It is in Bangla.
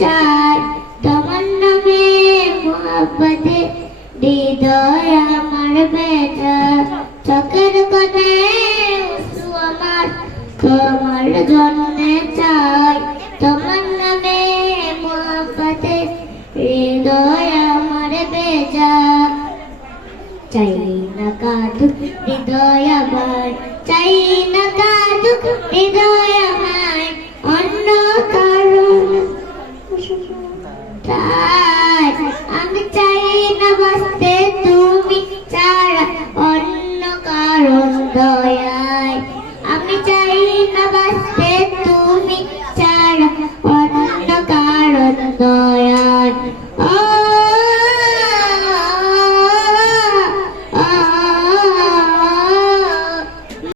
চাই তোমার নামে মোহাব্বতে হৃদয় আমার ব্যথা চোখের কোণে অশ্রু আমার তোমার জন্যে চাই তোমার নামে মোহাব্বতে হৃদয় আমার বেজা চাই না কাঁদুক হৃদয় আমার চাই না কাঁদুক হৃদয় আমার অন্য